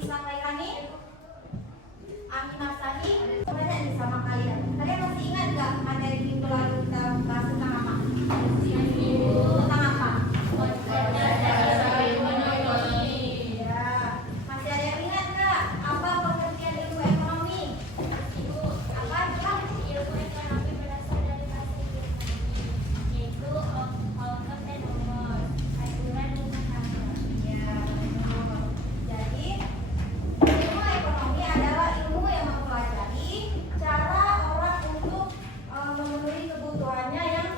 Nafisa Khairani, Aminah Sani. Tanya nih sama kalian. Kalian masih ingat nggak materi minggu lalu kita bahas tentang apa? Tentang apa? Ya. Masih ada yang ingat nggak? Apa pengertian ilmu ekonomi? Apa? Ilmu ekonomi berasal dari bahasa Yunani, yaitu ongkos dan nomor, aturan rumah tangga. Ya, betul. Jadi ilmu ekonomi adalah ilmu yang mempelajari cara orang untuk memenuhi kebutuhannya yang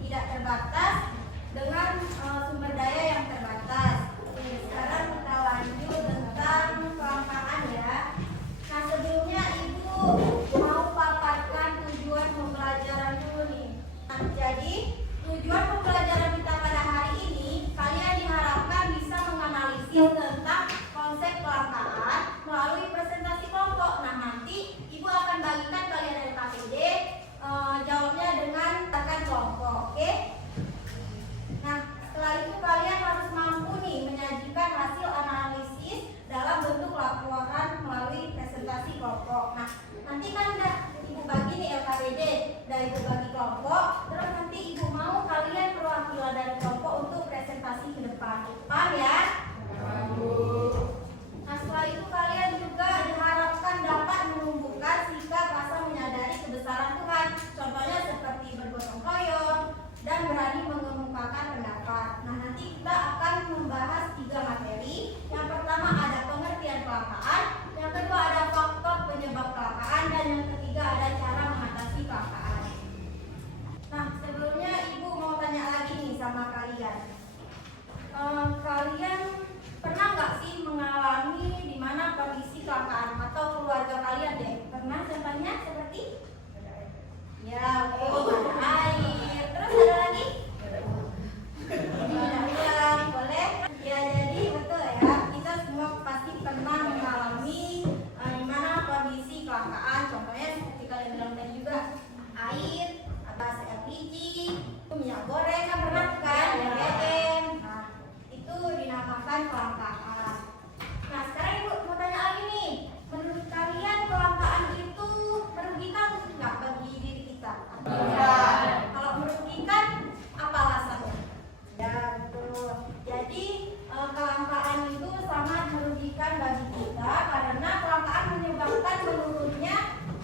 tidak terbatas dengan sumber daya yang terbatas. Oke, sekarang kita lanjut tentang kelangkaan ya. Nah, sebelumnya Ibu mau paparkan tujuan pembelajaran dulu nih. Nah, jadi tujuan pembelajaran kita pada hari ini, kalian diharapkan bisa menganalisis tentang konsep kelangkaan melalui presentasi kelompok. Nah, nanti Ibu akan bagikan kalian LKPD, jawabnya dengan tekan kelompok, oke? Nah, setelah itu kalian harus mampu nih menyajikan hasil analisis dalam bentuk laporan melalui presentasi kelompok. Nah, nanti kan udah Ibu bagi nih LKPD, udah Ibu bagi kelompok, terus nanti Ibu mau kalian perwakilan dari kelompok untuk presentasi ke depan. Paham ya? Nah, setelah itu kalian juga diharapkan dapat menumbuhkan sikap rasa menyadari kebesaran Tuhan. Contohnya seperti bergotong royong dan berani mengemukakan pendapat. Nah, nanti kita akan membahas 3 materi. Yang pertama ada pengertian kelangkaan, yang kedua ada faktor penyebab kelangkaan, dan yang ketiga ada cara mengatasi kelangkaan. Nah, sebelumnya Ibu mau tanya lagi nih sama kalian. Kalian pernah nggak sih mengalami di mana kondisi kelangkaan atau keluarga kalian deh? Pernah contohnya seperti? Ya, ada air. Terus ada lagi? Ulang, boleh? Ya, jadi betul ya. Kita semua pasti pernah mengalami di mana kondisi kelangkaan. Contohnya seperti kalian bilang tadi juga, air, gas LPG, minyak goreng, kan pernah kan? BBM. Nah, itu dinamakan kelangkaan. Nah, sekarang Ibu mau tanya lagi nih. Menurut kalian kelangkaan itu merugikan nggak bagi diri kita? Kalau merugikan, apa alasannya? Ya, betul. Jadi kelangkaan itu sangat merugikan bagi kita karena kelangkaan menyebabkan menurunnya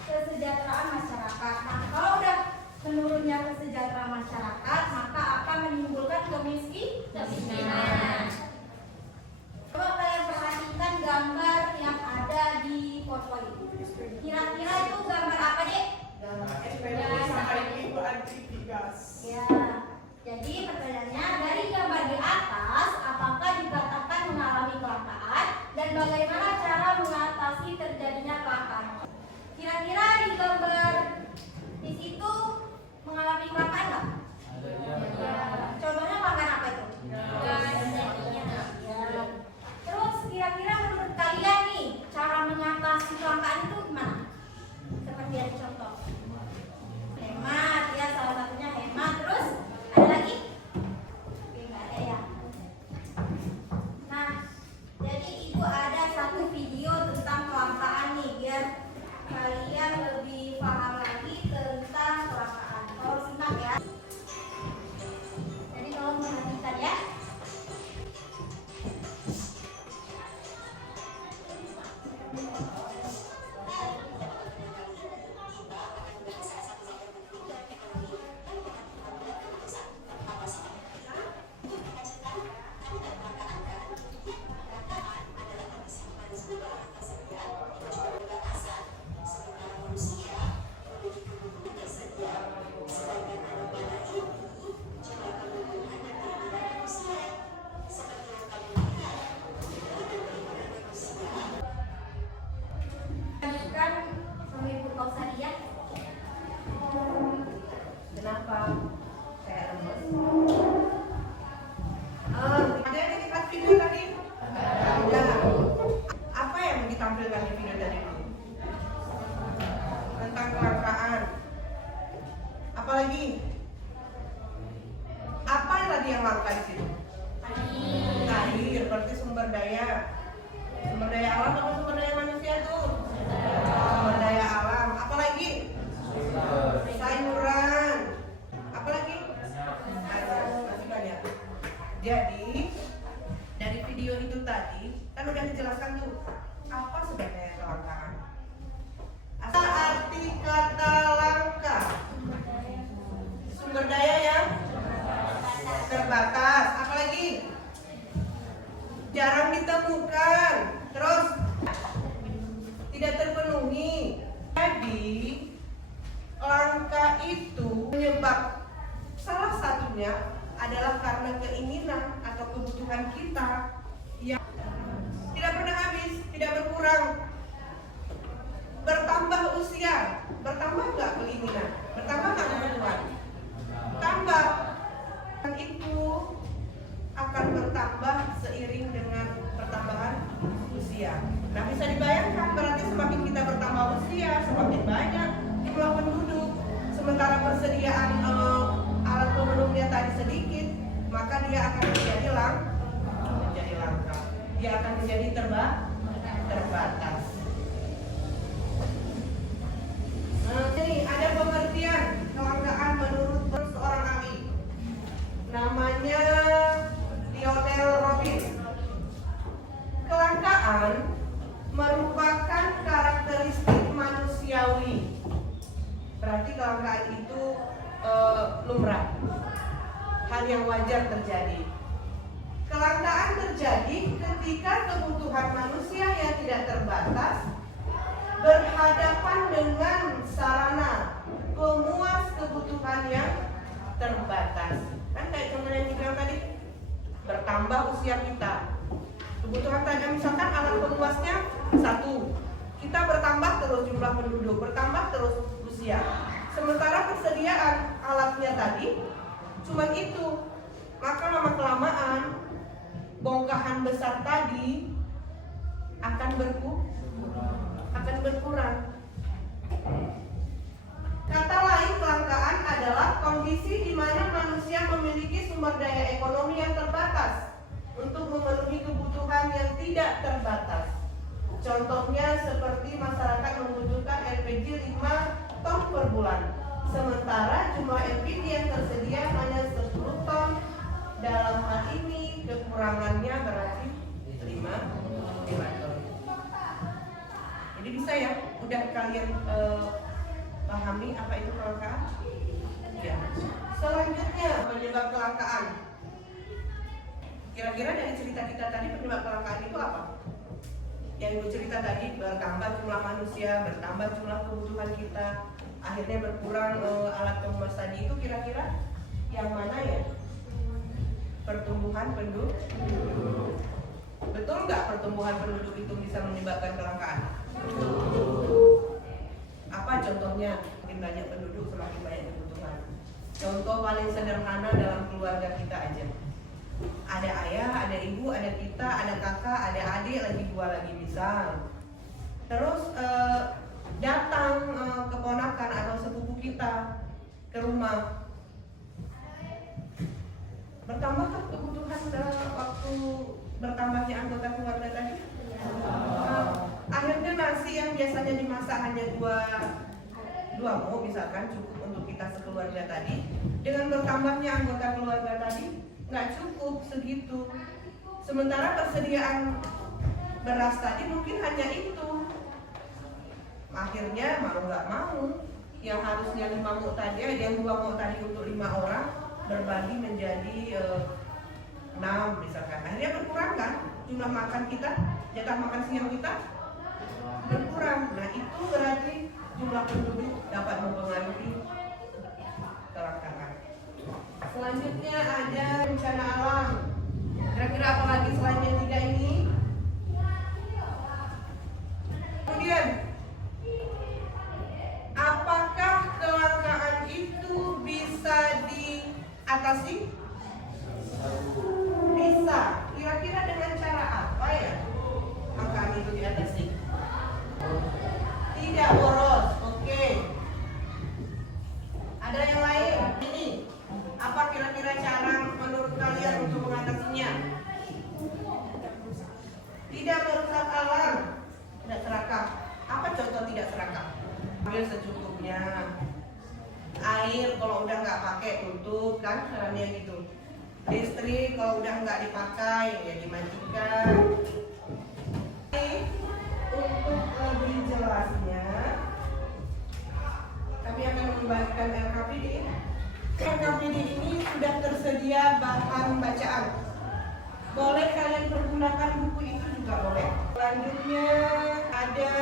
kesejahteraan masyarakat. Nah, kalau udah menurunnya kesejahteraan masyarakat, maka akan menimbulkan kemiskinan. Coba kalian perhatikan gambar yang ada di foto ini. Kira-kira itu gambar apa deh? Ya, jadi pertanyaannya dari gambar di atas, apakah dikatakan mengalami kelangkaan dan bagaimana cara mengatasi terjadinya kelangkaan? Kira-kira di gambar di situ mengalami kelangkaan nggak? Ya. Contohnya kelangkaan apa itu? Ya. Terus kira-kira menurut kalian nih cara mengatasi kelangkaan itu gimana? Seperti yang contoh. Hemat ya, salah satunya hemat. Terus ada lagi? Oke, nggak ada ya. Nah, jadi Ibu ada satu video tentang kelangkaan nih biar kalian lebih paham lagi tentang kelangkaan. Tolong simak ya. Jadi tolong perhatikan ya. jelaskan tuh apa sebenarnya kelangkaan. Apa arti kata langka? Sumber daya yang terbatas. Apalagi jarang ditemukan, terus tidak terpenuhi. Jadi langka itu menyebab salah satunya adalah karena keinginan atau kebutuhan kita yang tidak pernah habis, tidak berkurang. Bertambah usia, bertambah nggak keinginan, bertambah nggak kebutuhan, tambah. Dan itu akan bertambah seiring dengan pertambahan usia. Nah, bisa dibayangkan berarti semakin kita bertambah usia, semakin banyak jumlah penduduk, sementara persediaan alat pemenuhnya tadi sedikit, maka dia akan menjadi langka. Dia akan menjadi terbatas. Nah, ini ada pengertian kelangkaan menurut seorang ahli. Namanya Lionel Robbins. Kelangkaan merupakan karakteristik manusiawi. Berarti kelangkaan itu lumrah, hal yang wajar terjadi. Kelangkaan terjadi ketika kebutuhan manusia yang tidak terbatas berhadapan dengan sarana pemuas kebutuhan yang terbatas. Kan kayak contoh yang dibilang tadi, bertambah usia kita. Kebutuhan tadi misalkan alat pemuasnya 1, kita bertambah terus jumlah penduduk, bertambah terus usia. Sementara persediaan alatnya tadi cuma itu, maka lama-kelamaan bongkahan besar tadi akan berkurang. Kata lain, kelangkaan adalah kondisi di mana manusia memiliki sumber daya ekonomi yang terbatas untuk memenuhi kebutuhan yang tidak terbatas. Contohnya seperti masyarakat membutuhkan LPG 5 ton per bulan, sementara jumlah LPG yang tersedia hanya 10 ton. Dalam hal ini kekurangannya berarti 5 ton. Jadi bisa ya, udah kalian pahami apa itu kelangkaan? Ya. Selanjutnya penyebab kelangkaan. Kira-kira dari cerita kita tadi penyebab kelangkaan itu apa? Yang ibu cerita tadi, bertambah jumlah manusia, bertambah jumlah kebutuhan kita, akhirnya berkurang alat pemuas tadi, itu kira-kira yang mana ya? Pertumbuhan penduduk. Betul nggak pertumbuhan penduduk itu bisa menyebabkan kelangkaan? Apa contohnya? Semakin banyak penduduk, semakin banyak kebutuhan. Contoh paling sederhana dalam keluarga kita aja. Ada ayah, ada ibu, ada kita, ada kakak, ada adik, lagi gua lagi misal. Terus datang keponakan atau sepupu kita ke rumah. Bertambahkah kebutuhan waktu bertambahnya anggota keluarga tadi? Akhirnya nasi yang biasanya dimasak hanya dua muk misalkan cukup untuk kita sekeluarga tadi. Dengan bertambahnya anggota keluarga tadi nggak cukup segitu. Sementara persediaan beras tadi mungkin hanya itu. Akhirnya mau nggak mau, yang harusnya 5 muk tadi, ada yang 2 muk tadi untuk 5 orang berbagi menjadi 6 misalkan. Akhirnya berkurang kan jumlah makan kita, jatah makan siang kita berkurang. Nah itu berarti jumlah penduduk dapat mempengaruhi kelangkaan. Selanjutnya ada bencana alam. Kira-kira apa lagi selain yang 3 ini? Kemudian, apakah kelangkaan itu bisa diatasi? Bisa. Kira-kira dengan cara apa ya kelangkaan itu diatasi? Tidak boros. Oke. Ada yang lain? Ini. Apa kira-kira cara menurut kalian untuk mengatasinya? Tidak merusak alam. Tidak serakah. Apa contoh tidak serakah? Ambil secukupnya. Air kalau udah nggak pakai tutup kan caranya gitu. Listrik kalau udah nggak dipakai ya dimatikan. KPD ini sudah tersedia bahan bacaan. Boleh kalian pergunakan buku itu juga boleh. Selanjutnya ada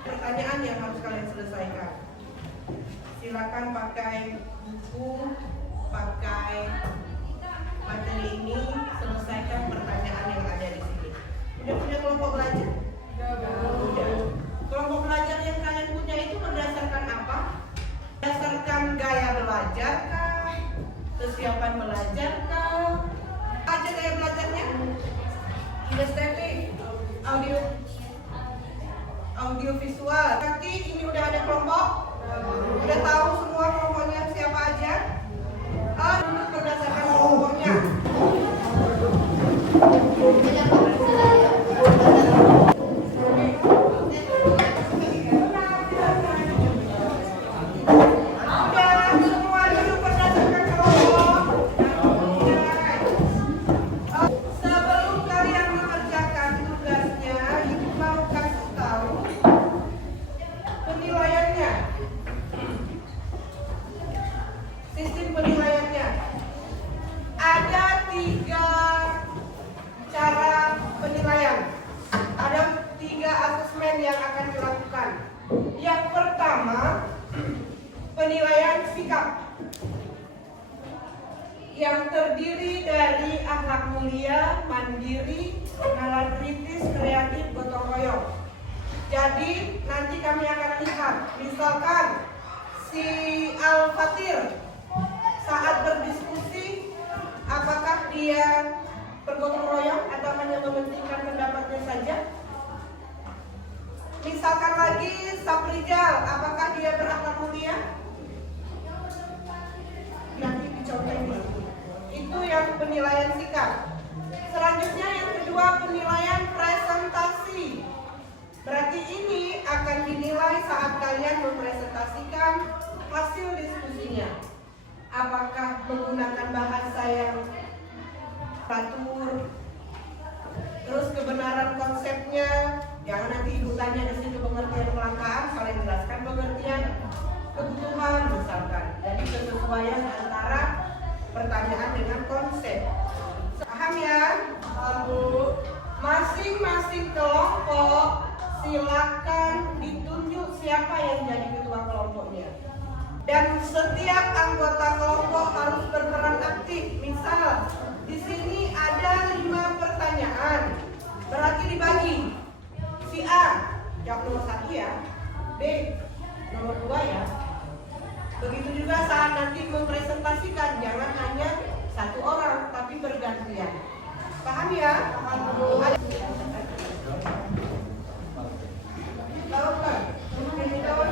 pertanyaan yang harus kalian selesaikan. Silakan pakai buku, pakai materi ini, selesaikan pertanyaan yang ada di sini. Udah punya kelompok belajar? Udah. Kelompok belajar yang kalian punya itu berdasarkan apa? Berdasarkan gaya belajar kah? Kesiapan belajar kah? Aja gaya belajarnya? Kinestetik, audio visual. Nanti ini udah ada kelompok? Udah tahu semua kelompoknya siapa aja? Duduk berdasarkan kelompoknya. Sistem penilaiannya ada 3 cara penilaian. Ada 3 asesmen yang akan dilakukan. Yang pertama, penilaian sikap yang terdiri dari akhlak mulia, mandiri, nalar kritis, kreatif, gotong royong. Jadi nanti kami akan lihat, misalkan si Al-Fatir saat berdiskusi, apakah dia bergotong royong atau hanya mementingkan pendapatnya saja? Misalkan lagi Saprijal, apakah dia berakhlak mulia? Nanti dicontohin di sini. Itu yang penilaian sikap. Selanjutnya yang kedua, penilaian presentasi. Berarti ini akan dinilai saat kalian mempresentasikan hasil diskusinya. Apakah menggunakan bahasa yang teratur, terus kebenaran konsepnya. Jangan nanti ibu tanya di situ pengertian kelangkaan, kalian jelaskan pengertian kebutuhan misalkan. Jadi kesesuaian antara pertanyaan dengan konsep. Paham ya? Bu, masing-masing kelompok silakan ditunjuk siapa yang jadi ketua kelompoknya. Dan setiap anggota kelompok harus berperan aktif. Misal, di sini ada 5 pertanyaan, berarti dibagi. Si A jawab nomor 1 ya, B nomor 2 ya. Begitu juga saat nanti mempresentasikan, jangan hanya 1 orang, tapi bergantian. Paham ya? Paham. Tahu kan? Ini tahu.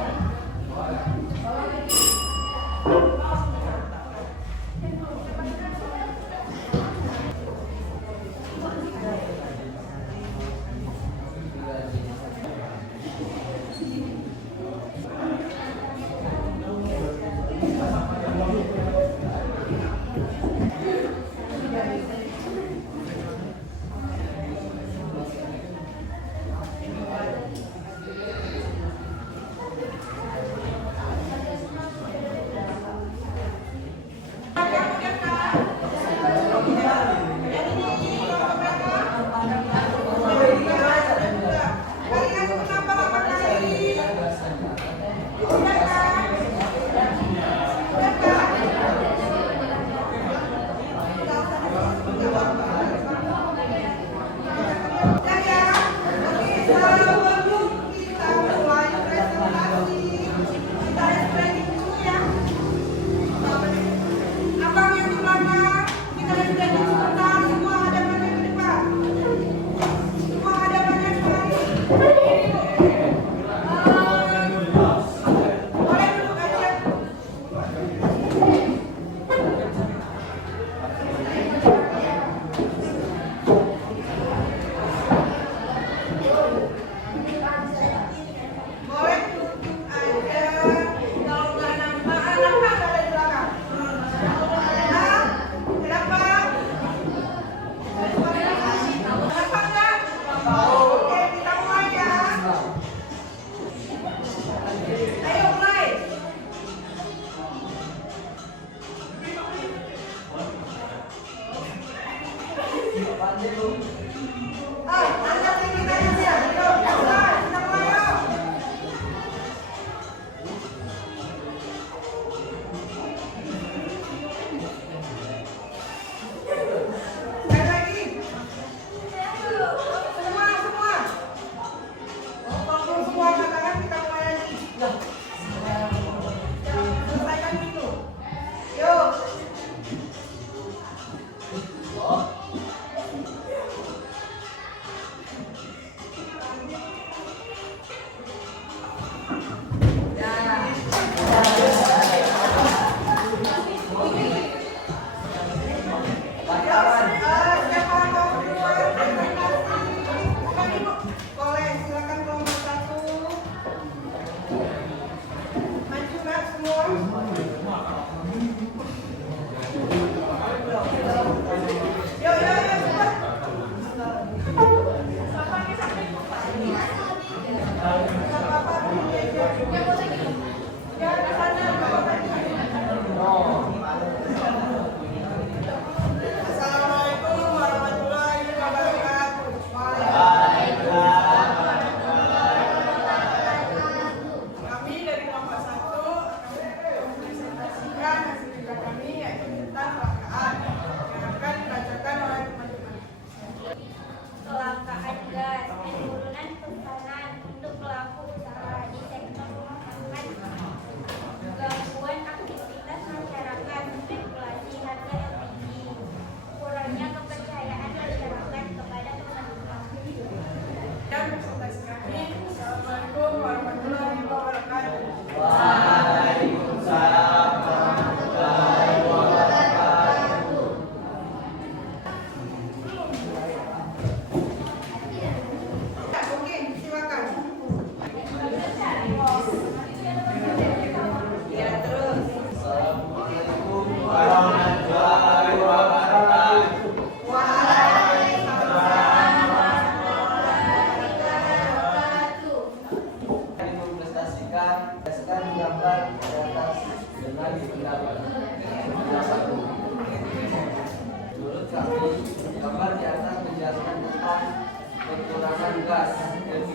gas LPG,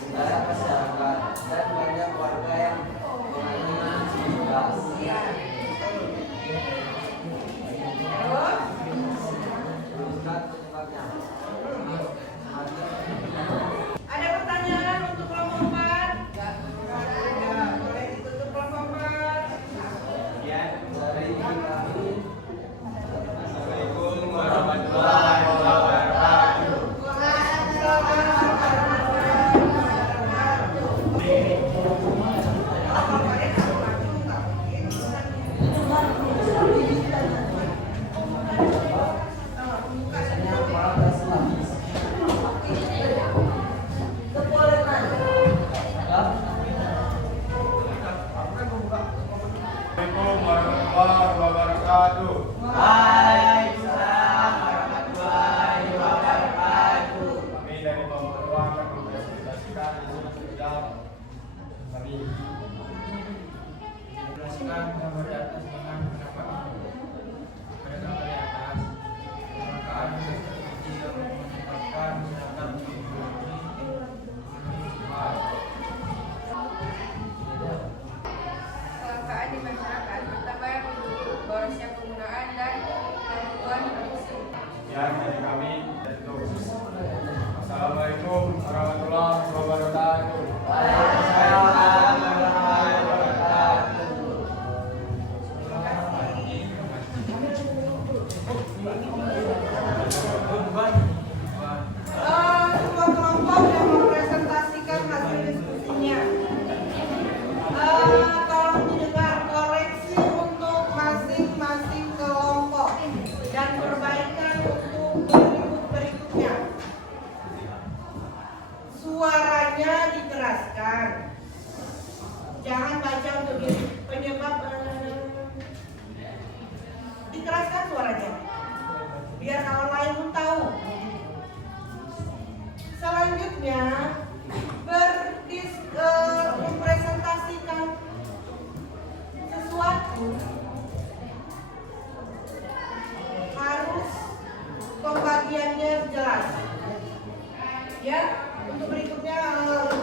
secara masyarakat dan banyak warga yang menggunakan gas. Ada pertanyaan untuk kelompok 4? Ada. Boleh ditutup kelompok 4. Dari kami. Assalamualaikum warahmatullahi wabarakatuh. Assalamualaikum warahmatullahi wabarakatuh. Waalaikumsalam warahmatullahi wabarakatuh. Kami dari kelompok 2 akan mempresentasikan hasil kerja kami. Jelaskan gambar di atas dengan pendapat umum. Pada gambar di atas, kelangkaan LPG yang menyebabkan masyarakat memiliki mahal. Kelangkaan di masyarakat pertama yang mendukung borosnya penggunaan dan gangguan produksi. Sekian dari kami tentu. Assalamualaikum warahmatullahi wabarakatuh. Waalaikumsalam warahmatullahi wabarakatuh. Semua kelompok yang mempresentasikan hasil diskusinya. Tolong didengar koreksi untuk masing-masing kelompok dan perbaikan untuk berikutnya. Suaranya dikeraskan. Jangan baca untuk diri. Penyebab dikeraskan suaranya. Biar kawan lain pun tahu. Selanjutnya mempresentasikan sesuatu harus pembagiannya jelas. Ya, untuk berikutnya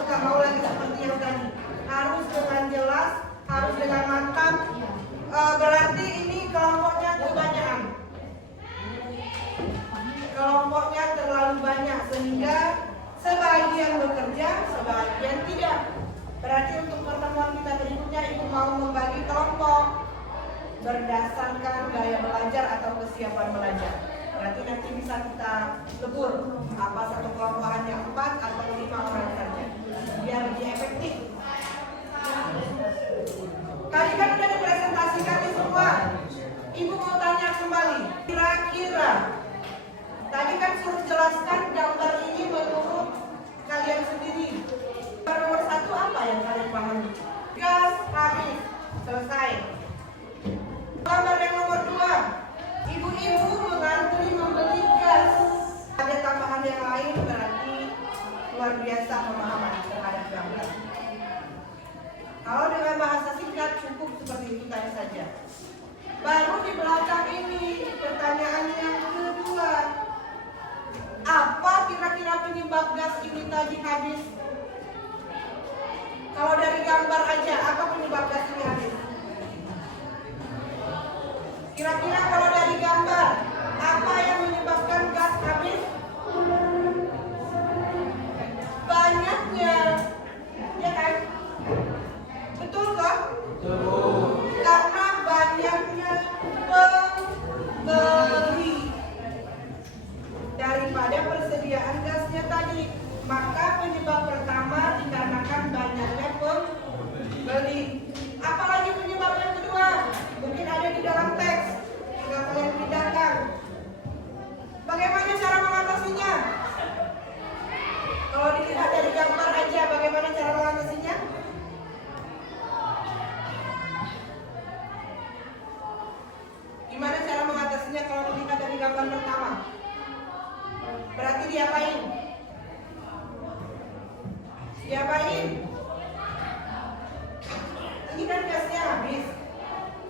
nggak mau lagi seperti yang tadi. Harus dengan jelas, harus dengan mantap. Berarti ini kelompoknya kebanyakan. Kelompoknya terlalu banyak sehingga sebagian bekerja, sebagian tidak. Berarti untuk pertemuan kita berikutnya Ibu mau membagi kelompok berdasarkan gaya belajar atau kesiapan belajar. Berarti nanti bisa kita lebur apa satu kelompok hanya 4 atau 5 orang saja biar lebih efektif. Tadi kan udah dipresentasikan nih semua. Ibu mau tanya kembali. Kira-kira tadi kan suruh jelaskan gambar ini menurut kalian sendiri. Nomor 1 apa yang kalian pahami? Gas habis, selesai. Gambar yang nomor 2, ibu-ibu mengantri membeli gas. Ada tambahan yang lain berarti luar biasa pemahaman terhadap gambar. Kalau dengan bahasa singkat cukup seperti itu tadi saja. Baru di belakang ini pertanyaan yang kedua. Apa kira-kira penyebab gas ini tadi habis? Kalau dari gambar aja, apa penyebab gas ini habis? Kira-kira kalau dari gambar, apa yang menyebabkan gas habis? Banyaknya, ya kan? Betul kan? Betul. Karena banyaknya pembeli daripada persediaan gasnya tadi. Maka penyebab pertama dikarenakan banyaknya pembeli. Apalagi penyebab yang kedua? Mungkin ada di dalam teks. Tinggal kalian pindahkan. Bagaimana cara mengatasinya? Kalau dilihat dari gambar aja, bagaimana cara mengatasinya? Gimana cara mengatasinya kalau dilihat dari gambar pertama? Berarti diapain? Diapain? Ini kan gasnya habis.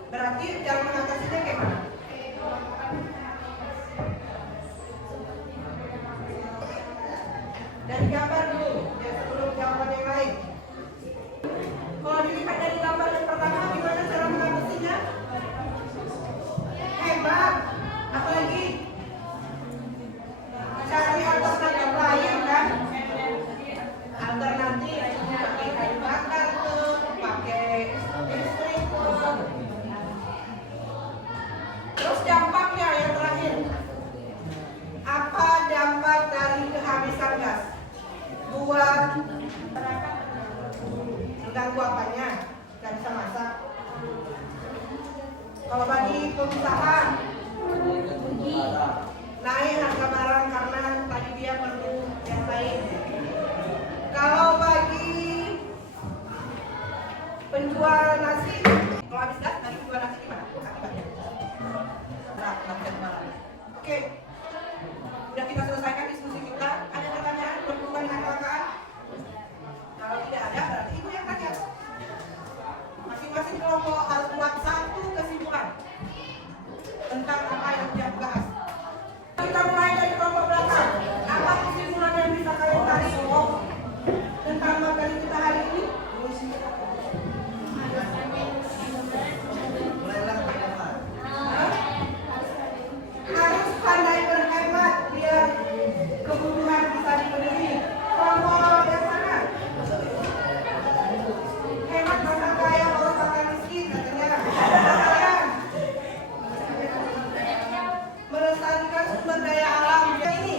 Berarti cara mengatasinya kayak mana? Dari gambar dulu, ya sebelum jawaban yang lain. Kalau dilihat dari gambar yang pertama, gimana cara mengatasinya? Hebat. Apalagi cari alternatif lain kan? Alternatif pakai kayu bakar tuh, pakai listrik tuh. Terus dampaknya yang terakhir, apa dampak dari kehabisan gas? Buat mengganggu apanya? Gak bisa masak. Kalau bagi pengusaha, naik harga barang karena tadi dia perlu yang lain. Kalau bagi penjual nasi, kalau habis gas nanti jual nasi gimana? Akibatnya. Oke, udah kita selesaikan diskusi kita. Ada pertanyaan berhubungan dengan kelangkaan? Kalau tidak ada, berarti ibu yang tanya. Masing-masing kelompok harus buat satu kesimpulan tentang apa yang dia bahas. Kita mulai dari kelompok belakang. Apa kesimpulan yang bisa kalian tarik tentang materi kita hari ini? Harus pandai berhemat biar kebutuhan bisa dipenuhi. Kelompok yang mana? Hemat orang kaya, orang miskin katanya. Kalian melestarikan sumber daya alam ini.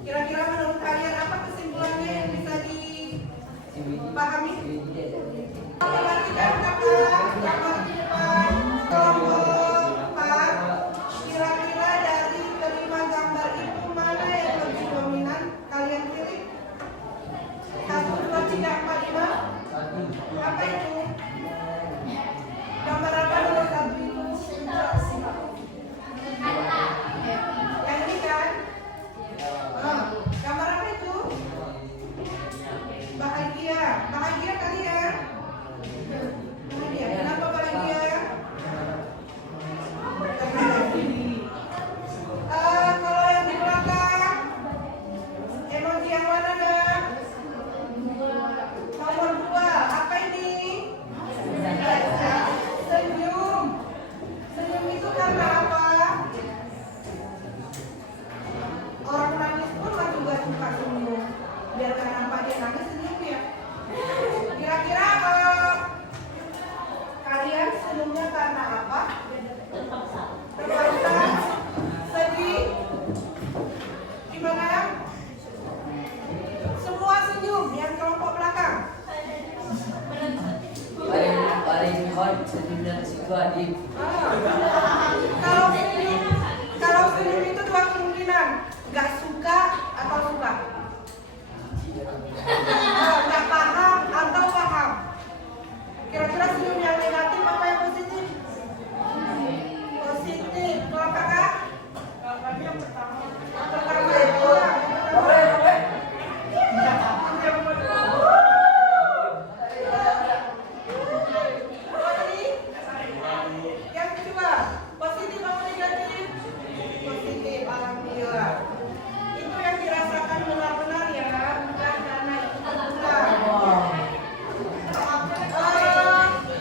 Kira-kira menurut kalian apa kesimpulannya yang bisa dipahami? Perhatikan gambar di depan. Kelompok 4, kira-kira dari kelima gambar itu mana yang lebih dominan? Kalian pilih 1, 2, 3, 4, 5. Apa itu? Gambar apa nomor 1 itu? Yang ini kan? Gambar apa itu? Bahagia. Bahagia kalian? Bahagia. Kenapa bahagia? Kalau yang di belakang, emoji yang mana dah? Nomor 2, apa ini? Senyum. Senyum itu karena apa? Orang nangis pun lah juga suka senyum. Biar kenapa dia nangis senyum ya? Kira-kira kalian senyumnya karena apa? Terpaksa, sedih, gimana? Semua senyum yang kelompok belakang. paling hot senyumnya situ adik. Kalau senyum itu dua kemungkinan, nggak suka atau suka. Nggak paham atau paham. Kira-kira senyum yang negatif apa yang positif? Positif. Kalau kakak? Yang pertama itu. Yang kedua, positif atau negatif? Positif, alhamdulillah. Itu yang dirasakan benar-benar ya, bukan karena itu kebetulan.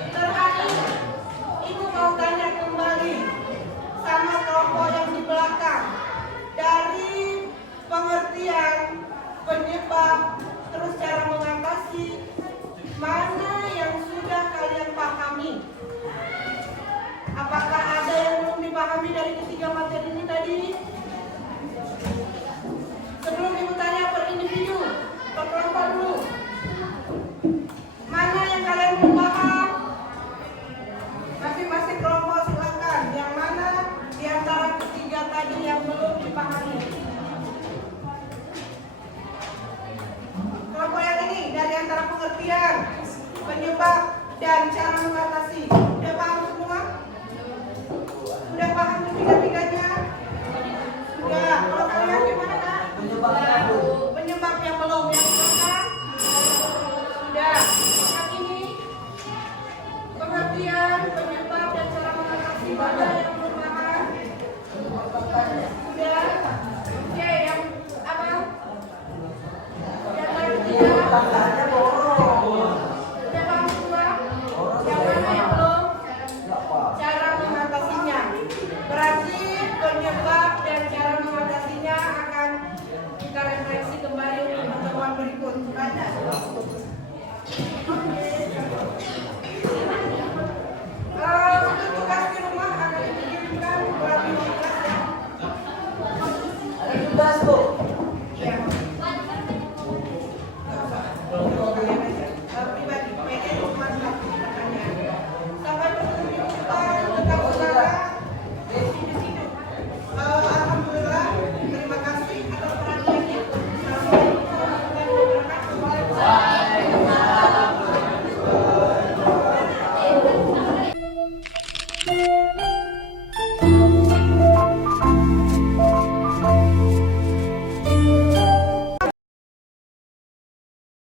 Terakhir, ibu mau tanya kembali sama kelompok yang di belakang. Dari pengertian, penyebab, terus cara mengatasi, mana yang sudah kalian pahami? Apakah ada yang belum dipahami dari ketiga materi ini tadi? Sebelum ibu tanya per individu, per kelompok dulu. Mana yang kalian belum paham? Masing-masing kelompok silakan. Yang mana di antara ketiga tadi yang belum dipahami? Kelompok yang ini dari antara pengertian, penyebab, dan cara mengatasi. Sudah paham semua? Sudah paham ketiga-tiganya? Sudah. Kalau kalian gimana kak? Penyebab yang belum, yang belakang? Sudah. Yang ini pengertian, penyebab, dan cara mengatasi. Mana yang belum paham? Sudah. Oke, yang apa berikut kepada